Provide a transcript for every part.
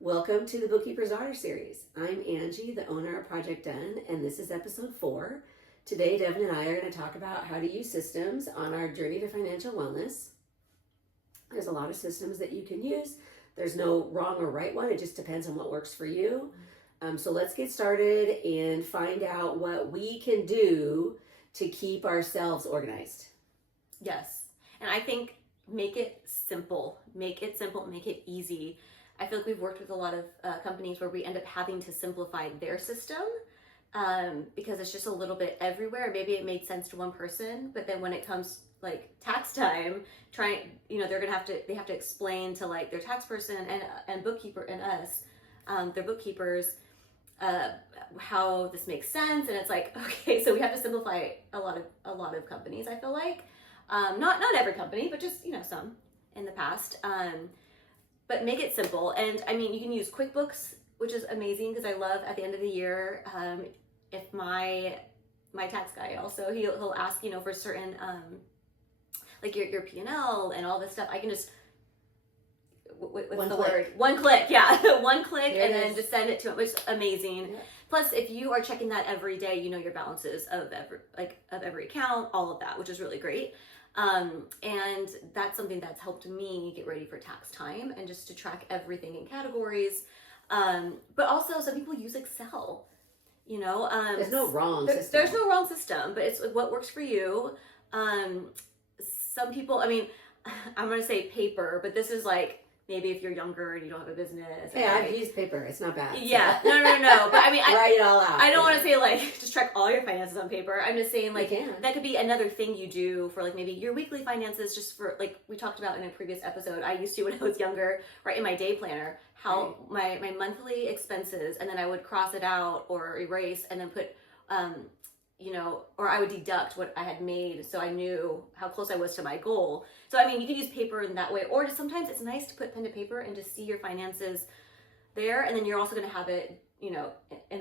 Welcome to the Bookkeepers Daughter series. I'm Angie, the owner of Project Done, and this is episode 4. Today, Devin and I are going to talk about how to use systems on our journey to financial wellness. There's a lot of systems that you can use. There's no wrong or right one. It just depends on what works for you. So let's get started and find out what we can do to keep ourselves organized. Yes. And I think make it simple, make it easy. I feel like we've worked with a lot of companies where we end up having to simplify their system because it's just a little bit everywhere. Maybe it made sense to one person, but then when it comes like tax time, they have to explain to like their tax person and bookkeeper and us, their bookkeepers, how this makes sense. And it's like, okay, so we have to simplify a lot of companies, I feel like. Not every company, but just, some in the past. But make it simple. And I mean, you can use QuickBooks, which is amazing because I love at the end of the year, if my tax guy also, he'll ask, for certain, like your P&L and all this stuff. I can just, what's One the click. word? One click, yeah. One click There and it then is. just send it to him, which is amazing. Yeah. Plus, if you are checking that every day, your balances of every account, all of that, which is really great. And that's something that's helped me get ready for tax time and just to track everything in categories. But also some people use Excel, There's no wrong system. There's no wrong system, but it's what works for you. Some people, I mean, I'm going to say paper, but this is like, maybe if you're younger and you don't have a business. Hey, I've used paper. It's not bad. Yeah, no. But I mean, write it all out. I don't want to say like just track all your finances on paper. I'm just saying like You can. that could be another thing you do for like maybe your weekly finances, just for like we talked about in a previous episode. I used to when I was younger, right in my day planner, how my monthly expenses, and then I would cross it out or erase and then put or I would deduct what I had made so I knew how close I was to my goal. So, I mean, you can use paper in that way, or just sometimes it's nice to put pen to paper and just see your finances there. And then you're also going to have it, in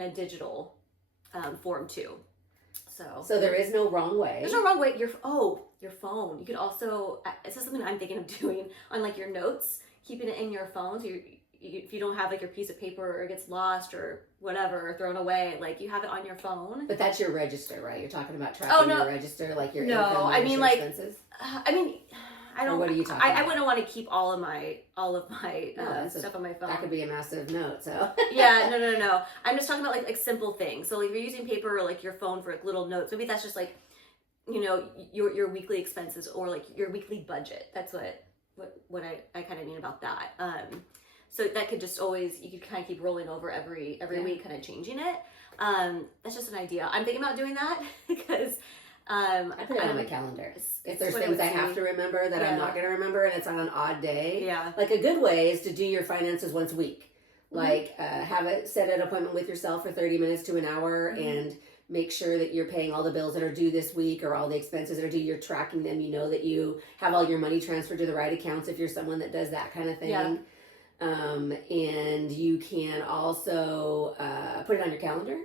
a digital form too. So there is no wrong way. There's no wrong way. Your phone. You could also, this is something I'm thinking of doing on like your notes, keeping it in your phone. So if you don't have like your piece of paper or it gets lost or whatever, or thrown away, like you have it on your phone. But that's your register, right? You're talking about tracking your register, like your income I mean, your like, expenses? I mean, I don't. Or what are you talking I about? wouldn't want to keep all of my that's stuff on my phone. That could be a massive note. So Yeah, no. I'm just talking about like simple things. So like if you're using paper or like your phone for like little notes, maybe that's just like, your weekly expenses or like your weekly budget. That's what I kind of mean about that. So that could just always, you could kind of keep rolling over every week, kind of changing it. That's just an idea. I'm thinking about doing that because I put it on my calendar. If there's things I have to remember that I'm not going to remember and it's on an odd day. Yeah. Like a good way is to do your finances once a week. Like set an appointment with yourself for 30 minutes to an hour and make sure that you're paying all the bills that are due this week or all the expenses that are due. You're tracking them. You know that you have all your money transferred to the right accounts if you're someone that does that kind of thing. Yeah. And you can also put it on your calendar,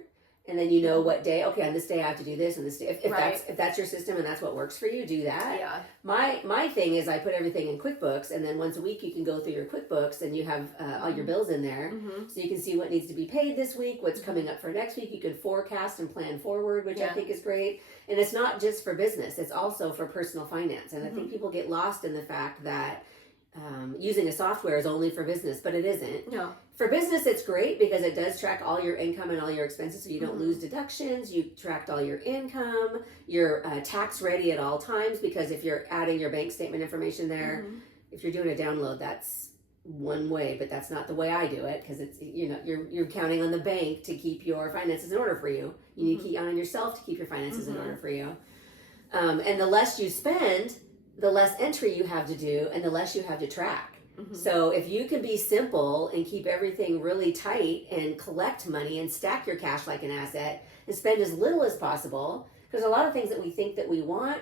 and then you know what day. Okay, on this day I have to do this, and this day. If that's your system and that's what works for you, do that. Yeah. My thing is I put everything in QuickBooks, and then once a week you can go through your QuickBooks and you have all your bills in there, so you can see what needs to be paid this week, what's coming up for next week. You can forecast and plan forward, which I think is great. And it's not just for business; it's also for personal finance. And I think people get lost in the fact that using a software is only for business, but it isn't. No. For business, it's great because it does track all your income and all your expenses, so you don't lose deductions. You tracked all your income. You're tax ready at all times because if you're adding your bank statement information there, if you're doing a download, that's one way, but that's not the way I do it because it's you're counting on the bank to keep your finances in order for you. You need to keep on yourself to keep your finances in order for you. And the less you spend, the less entry you have to do and the less you have to track. So if you can be simple and keep everything really tight and collect money and stack your cash like an asset and spend as little as possible, because a lot of things that we think that we want,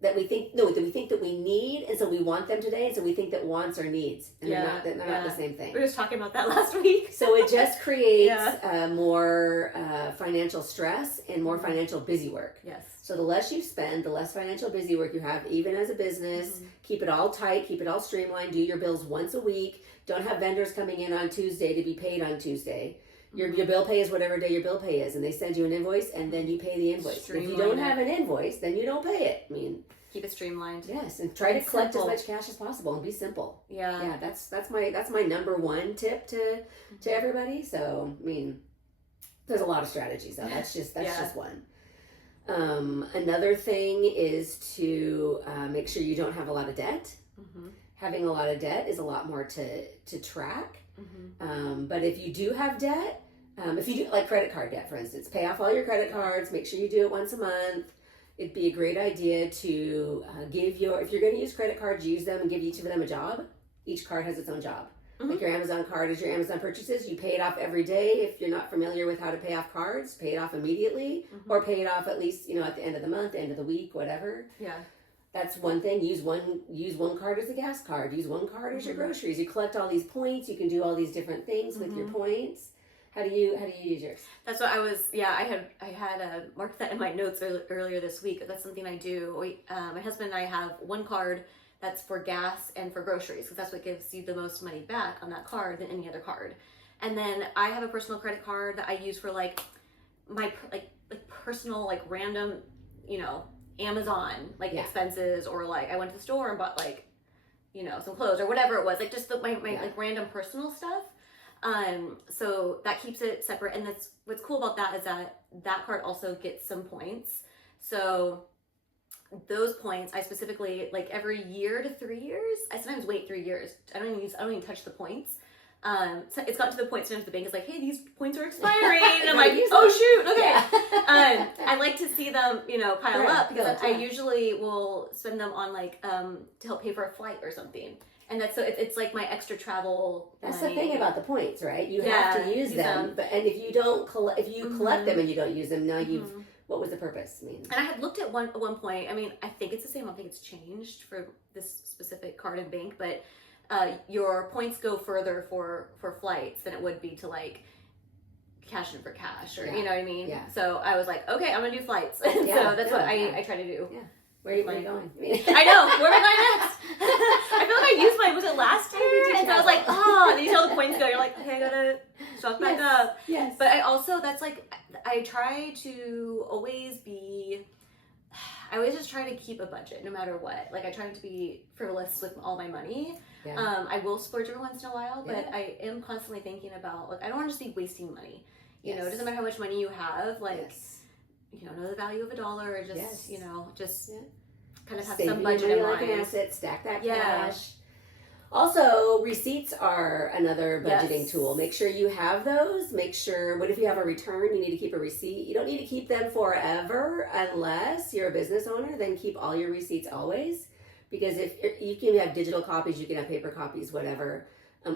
that we think that we need, and so we want them today, and so we think that wants are needs, and they're not the same thing. We were just talking about that last week. So it just creates more financial stress and more financial busy work. Yes. So the less you spend, the less financial busy work you have, even as a business. Keep it all tight, keep it all streamlined. Do your bills once a week. Don't have vendors coming in on Tuesday to be paid on Tuesday. Your bill pay is whatever day your bill pay is, and they send you an invoice, and then you pay the invoice. If you don't have an invoice, then you don't pay it. I mean, keep it streamlined. Yes, and try to collect as much cash as possible and be simple. Yeah. That's my number one tip to everybody. So I mean, there's a lot of strategies though. That's just one. Another thing is to make sure you don't have a lot of debt. Having a lot of debt is a lot more to track. But if you do have debt, if you do like credit card debt, for instance, pay off all your credit cards. Make sure you do it once a month. It'd be a great idea to if you're going to use credit cards, use them and give each of them a job. Each card has its own job. Like your Amazon card is your Amazon purchases. You pay it off every day. If you're not familiar with how to pay off cards, pay it off immediately or pay it off at least, at the end of the month, end of the week, whatever. Yeah. That's one thing. Use one card as a gas card. Use one card as your groceries. You collect all these points. You can do all these different things with your points. How do you use yours? That's what I was. Yeah, I had marked that in my notes earlier this week. That's something I do. My husband and I have one card that's for gas and for groceries because that's what gives you the most money back on that card than any other card. And then I have a personal credit card that I use for like my like personal like random Amazon expenses, or like I went to the store and bought like some clothes or whatever it was, like just my like random personal stuff. So that keeps it separate, and that's what's cool about that is that card also gets some points. So those points I specifically like every year to 3 years. I sometimes wait 3 years. I don't even touch the points. So it's gotten to the point sometimes the bank is like, hey, these points are expiring, and I'm like, oh shoot, okay. Yeah. I like to see them, pile up because I usually will spend them on like to help pay for a flight or something. And that's so it's like my extra travel. That's money. The thing about the points, right? You have to use them, but if you don't if you collect them and you don't use them, now what was the purpose? I mean, and I had looked at one point. I mean, I think it's the same. I don't think it's changed for this specific card and bank, but your points go further for flights than it would be to like cash in for cash, or you know what I mean? Yeah. So I was like, okay, I'm gonna do flights. So that's what I try to do. Yeah. Where are you going? I know. Where am I going next? I feel like I used mine. Was it last year? And so I was like, oh, and then you tell the points go. You're like, okay, I gotta stock back up. Yes. But I also, that's like, I try to always just try to keep a budget no matter what. Like I try to be frivolous with all my money. Yeah. I will splurge every once in a while, but I am constantly thinking about, like, I don't want to just be wasting money. You know, it doesn't matter how much money you have, like, know the value of a dollar, or just, just kind of have some budget in mind. Like an asset, stack that cash. Also, receipts are another budgeting tool. Make sure you have those. Make sure, what if you have a return, you need to keep a receipt. You don't need to keep them forever unless you're a business owner, then keep all your receipts always. Because if you can have digital copies, you can have paper copies, whatever.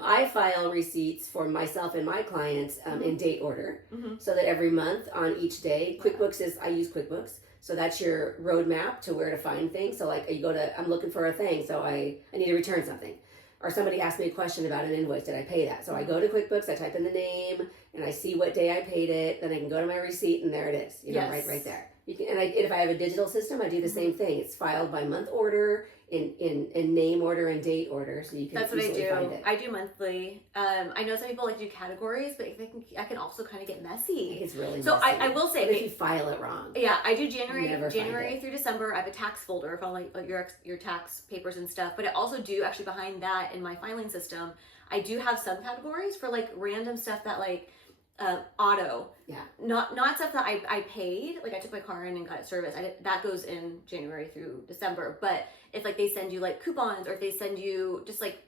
I file receipts for myself and my clients in date order, so that every month on each day, I use QuickBooks, so that's your roadmap to where to find things. So like I'm looking for a thing, so I need to return something. Or somebody asked me a question about an invoice, did I pay that? So I go to QuickBooks, I type in the name, and I see what day I paid it, then I can go to my receipt, and there it is, right there. If I have a digital system, I do the same thing. It's filed by month order, in name order and date order, so you can. That's what I do. Find it. I do monthly. I know some people like to do categories, but I can also kind of get messy. It's really messy. So I will say, if you file it wrong. Yeah, I do January through December. I have a tax folder for like your tax papers and stuff. But I also do actually behind that in my filing system, I do have some categories for like random stuff that like. Auto, not stuff that I paid, like I took my car in and got it serviced. That goes in January through December. But if like they send you like coupons, or if they send you just like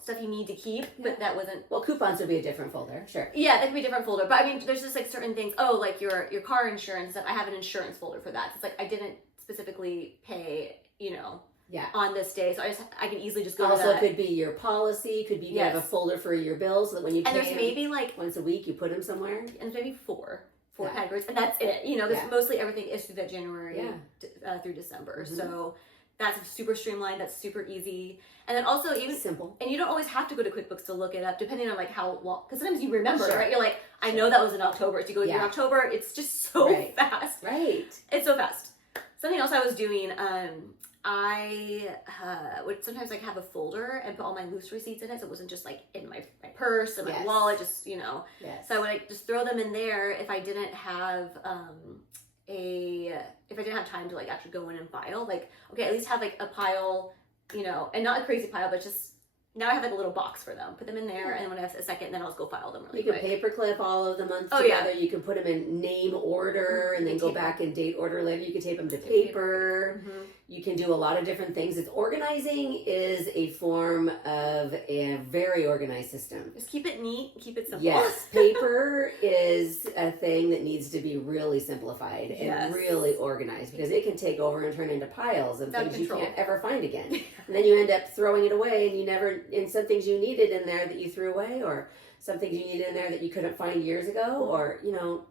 stuff you need to keep, but that wasn't. Well, coupons would be a different folder, sure. Yeah, that could be a different folder. But I mean, there's just like certain things. Oh, like your car insurance. That I have an insurance folder for that. It's like I didn't specifically pay. On this day, so I can easily just go. Also, to that. Could be your policy. Could be you have a folder for your bills, so that when you pay and there's maybe like once a week, you put them somewhere. And there's maybe four categories, and that's it. Because mostly everything is through that January through December. So that's super streamlined. That's super easy, and then also even simple. And you don't always have to go to QuickBooks to look it up, depending on like how long. Because sometimes you remember, right? You're like, I know that was in October. So you go through October. It's just so fast. Right. It's so fast. Something else I was doing. I would sometimes like have a folder and put all my loose receipts in it, so it wasn't just like in my purse and my Yes. wallet, just, you know. Yes. So I would like just throw them in there if I didn't have if I didn't have time to like actually go in and file. Like, okay, at least have like a pile, you know, and not a crazy pile, but just now I have like a little box for them. Put them in there, and when I have a second, then I'll just go file them really quick. You can paperclip all of the months Oh, together. yeah. You can put them in name order and then go back in date order later. You can tape them to paper. Mm-hmm. You can do a lot of different things. It's organizing is a form of a very organized system. Just keep it neat, keep it simple. Yes, paper is a thing that needs to be really simplified and really organized, because it can take over and turn into piles of things you can't ever find again. And then you end up throwing it away, and some things you needed in there that you threw away, or some things you needed in there that you couldn't find years ago, or, you know,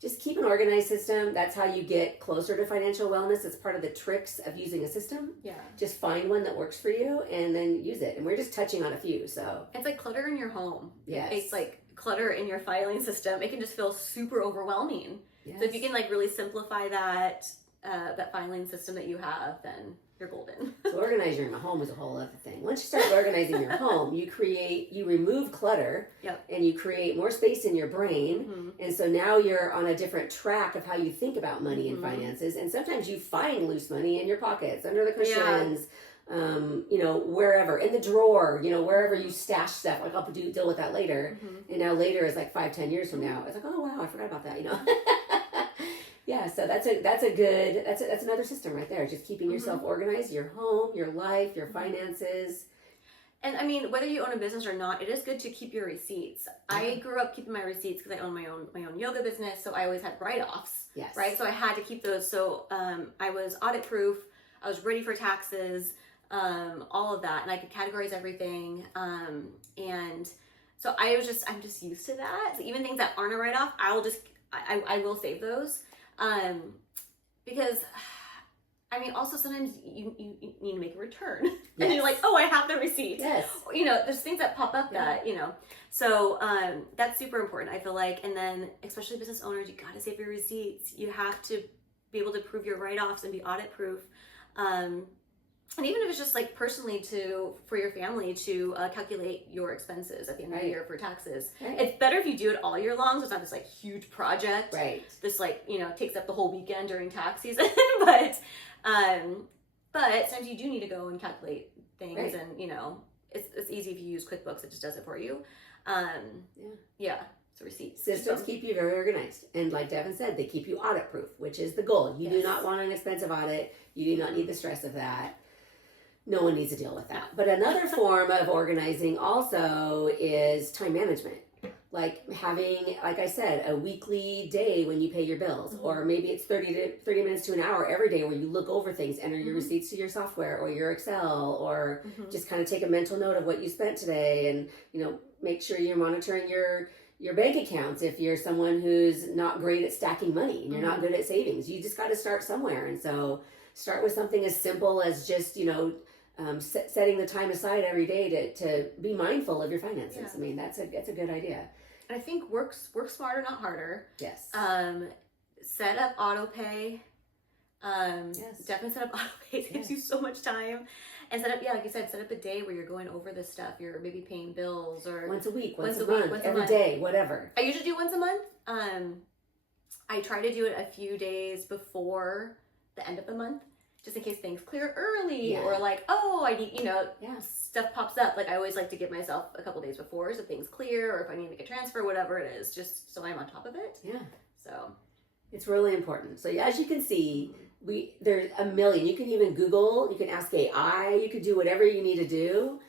just keep an organized system. That's how you get closer to financial wellness. It's part of the tricks of using a system. Yeah. Just find one that works for you and then use it. And we're just touching on a few, so. It's like clutter in your home. Yes. It's like clutter in your filing system. It can just feel super overwhelming. Yes. So if you can like really simplify that filing system that you have, then you're golden. So organizing your home is a whole other thing. Once you start organizing your home, you remove clutter, and you create more space in your brain. Mm-hmm. And so now you're on a different track of how you think about money and finances. And sometimes you find loose money in your pockets, under the cushions, you know, wherever, in the drawer, you know, wherever you stash stuff. Like, I'll deal with that later. Mm-hmm. And now later is like 5-10 years from now. It's like, oh wow, I forgot about that, you know. Yeah, so that's another system right there. Just keeping yourself organized, your home, your life, your finances. And I mean, whether you own a business or not, it is good to keep your receipts. I grew up keeping my receipts because I own my own yoga business, so I always had write-offs. Yes. Right? So I had to keep those. So I was audit proof. I was ready for taxes, all of that, and I could categorize everything. And so I'm just used to that. So even things that aren't a write-off, I will save those. Because I mean, also sometimes you need to make a return, and you're like, oh, I have the receipt. Yes. You know, there's things that pop up that, you know, so that's super important, I feel like. And then especially business owners, you got to save your receipts. You have to be able to prove your write-offs and be audit proof. And even if it's just like personally for your family to calculate your expenses at the end of the year for taxes. Right. It's better if you do it all year long, so it's not this like huge project. Right. This like, you know, takes up the whole weekend during tax season. But sometimes you do need to go and calculate things, and you know, it's easy if you use QuickBooks, it just does it for you. So receipts. Systems keep you very organized. And like Devin said, they keep you audit proof, which is the goal. You do not want an expensive audit. You do not need the stress of that. No one needs to deal with that. But another form of organizing also is time management. Like having, like I said, a weekly day when you pay your bills, or maybe it's 30 minutes to an hour every day where you look over things, enter your receipts to your software or your Excel, or just kind of take a mental note of what you spent today, and, you know, make sure you're monitoring your bank accounts. If you're someone who's not great at stacking money and you're not good at savings, you just got to start somewhere. And so start with something as simple as just, you know, setting the time aside every day to be mindful of your finances. Yeah. I mean, that's a good idea. I think work smarter, not harder. Yes. Set up auto pay. Definitely set up auto pay. It saves you so much time. And set up, like you said, set up a day where you're going over this stuff. You're maybe paying bills, or once a week, once a month, every day, whatever. I usually do once a month. I try to do it a few days before the end of the month, just in case things clear early, or like, oh, I need, you know, stuff pops up. Like, I always like to give myself a couple days before so things clear, or if I need to make a transfer, whatever it is, just so I'm on top of it. Yeah. So it's really important. So as you can see, there's a million. You can even Google, you can ask AI, you can do whatever you need to do.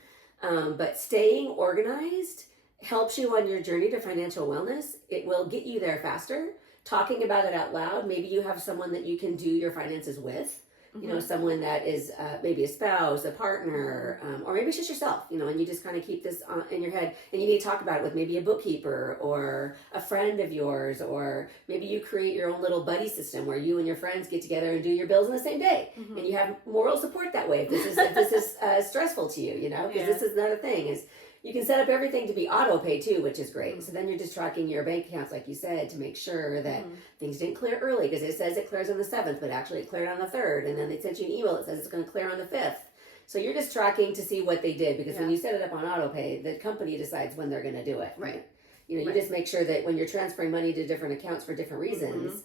But staying organized helps you on your journey to financial wellness. It will get you there faster. Talking about it out loud, maybe you have someone that you can do your finances with. You know, someone that is maybe a spouse, a partner, or maybe it's just yourself, you know, and you just kind of keep this in your head, and you need to talk about it with maybe a bookkeeper or a friend of yours, or maybe you create your own little buddy system where you and your friends get together and do your bills on the same day, and you have moral support that way if this is stressful to you, you know, because this is another thing is, You can set up everything to be auto pay too, which is great. So then you're just tracking your bank accounts, like you said, to make sure that things didn't clear early, because it says it clears on the 7th, but actually it cleared on the 3rd. And then they sent you an email that says it's going to clear on the 5th. So you're just tracking to see what they did, because when you set it up on auto pay, the company decides when they're going to do it. Right. You know, you just make sure that when you're transferring money to different accounts for different reasons,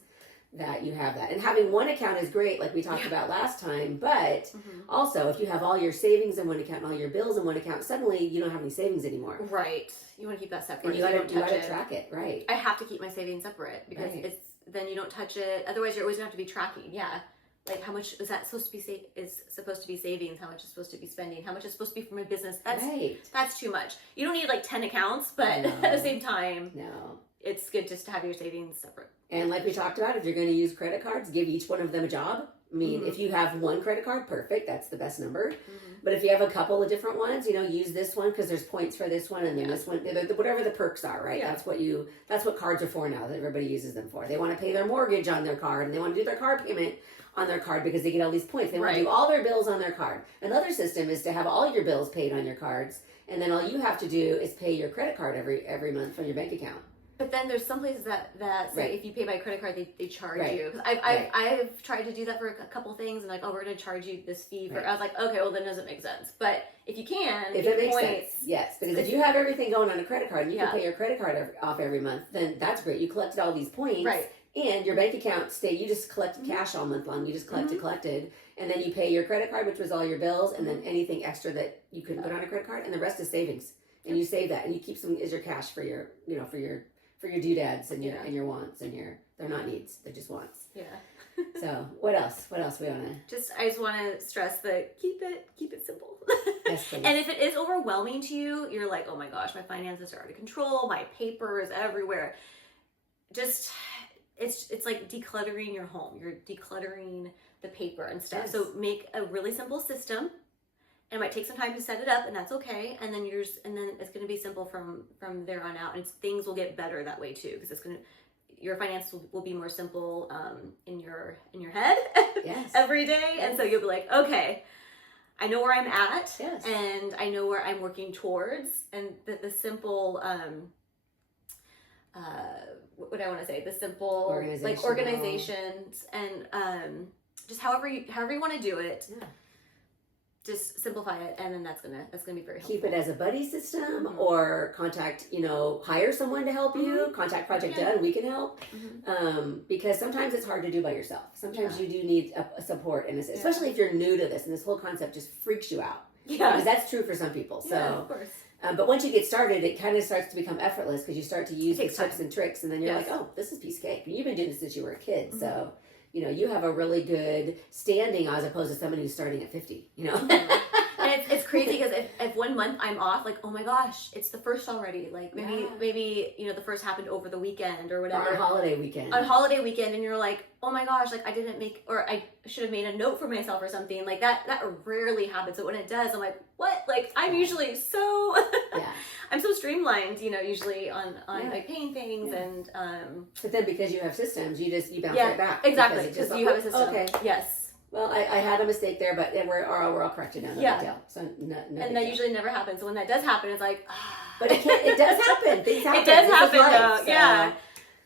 that you have that. And having one account is great, like we talked about last time, but also if you have all your savings in one account and all your bills in one account, suddenly you don't have any savings anymore. Right. You want to keep that separate. And you gotta track it, right? I have to keep my savings separate, because it's then you don't touch it. Otherwise, you're always gonna have to be tracking. Yeah. Like, how much is that supposed to be supposed to be savings? How much is supposed to be spending? How much is supposed to be for my business? That's too much. You don't need like 10 accounts, but at the same time, it's good just to have your savings separate. And like we talked about, if you're going to use credit cards, give each one of them a job. I mean, if you have one credit card, perfect. That's the best number. But if you have a couple of different ones, you know, use this one because there's points for this one, and then this one, whatever the perks are, right? That's what cards are for now, that everybody uses them for. They want to pay their mortgage on their card, and they want to do their car payment on their card because they get all these points. They want to do all their bills on their card. Another system is to have all your bills paid on your cards, and then all you have to do is pay your credit card every month from your bank account. But then there's some places that say if you pay by credit card, they charge you. I've tried to do that for a couple things, and like, oh, we're going to charge you this fee for. I was like, okay, well, then it doesn't make sense. But if you can, if it makes sense, yes, because if you have everything going on a credit card and you can pay your credit card off every month, then that's great. You collected all these points, and your bank account you just collected cash all month long. You just collected, and then you pay your credit card, which was all your bills, and then anything extra that you couldn't put on a credit card, and the rest is savings, and you save that, and you keep some as your cash for your for your doodads and your wants and they're not needs, they're just wants. Yeah. So what else we want to I just want to stress that keep it simple. Yes, please. And if it is overwhelming to you, you're like, oh my gosh, my finances are out of control, my paper is everywhere, just it's like decluttering your home. You're decluttering the paper and stuff. So make a really simple system. And it might take some time to set it up, and that's okay. And then it's going to be simple from there on out, and things will get better that way too, because your finances will be more simple in your head every day, and so you'll be like, okay, I know where I'm at, and I know where I'm working towards, and the simple what do I want to say? The simple organizations and just however you want to do it. Yeah. Just simplify it, and then that's gonna be very helpful. Keep it as a buddy system, or hire someone to help you. Contact Project Done, we can help. Because sometimes it's hard to do by yourself. Sometimes you do need a support, and especially if you're new to this, and this whole concept just freaks you out. Yeah, because that's true for some people. So, of course. But once you get started, it kind of starts to become effortless because you start to use the tips and tricks, and then you're like, oh, this is piece of cake. And you've been doing this since you were a kid, so. You know, you have a really good standing as opposed to someone who's starting at 50, you know? And it's crazy because if 1 month I'm off, like, oh my gosh, it's the first already. Like maybe the first happened over the weekend or whatever. Or on holiday weekend. On holiday weekend, and you're like, oh my gosh, like I didn't make, or I should have made a note for myself or something. Like that rarely happens. So when it does, I'm like, what? Like I'm usually so, I'm so streamlined, usually on like paying things and. But then because you have systems, you bounce right back. Exactly. Because you have a system. Okay. Yes. Well, I had a mistake there, but we're all corrected now. No big deal. So and that usually never happens. So when that does happen, it's like, but it does happen. Things happen. It does happen, though. So. Yeah.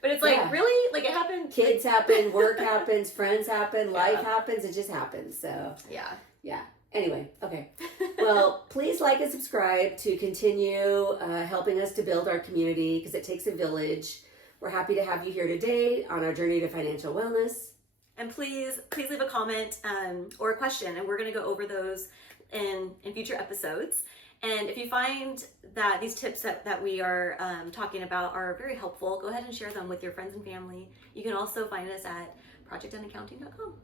But it's like, really? Like it happened? Kids happen, work happens, friends happen, life happens. It just happens. So yeah. Anyway, okay. Well, please like and subscribe to continue helping us to build our community, because it takes a village. We're happy to have you here today on our journey to financial wellness. And please leave a comment or a question, and we're going to go over those in future episodes. And if you find that these tips that we are talking about are very helpful, go ahead and share them with your friends and family. You can also find us at projectandaccounting.com.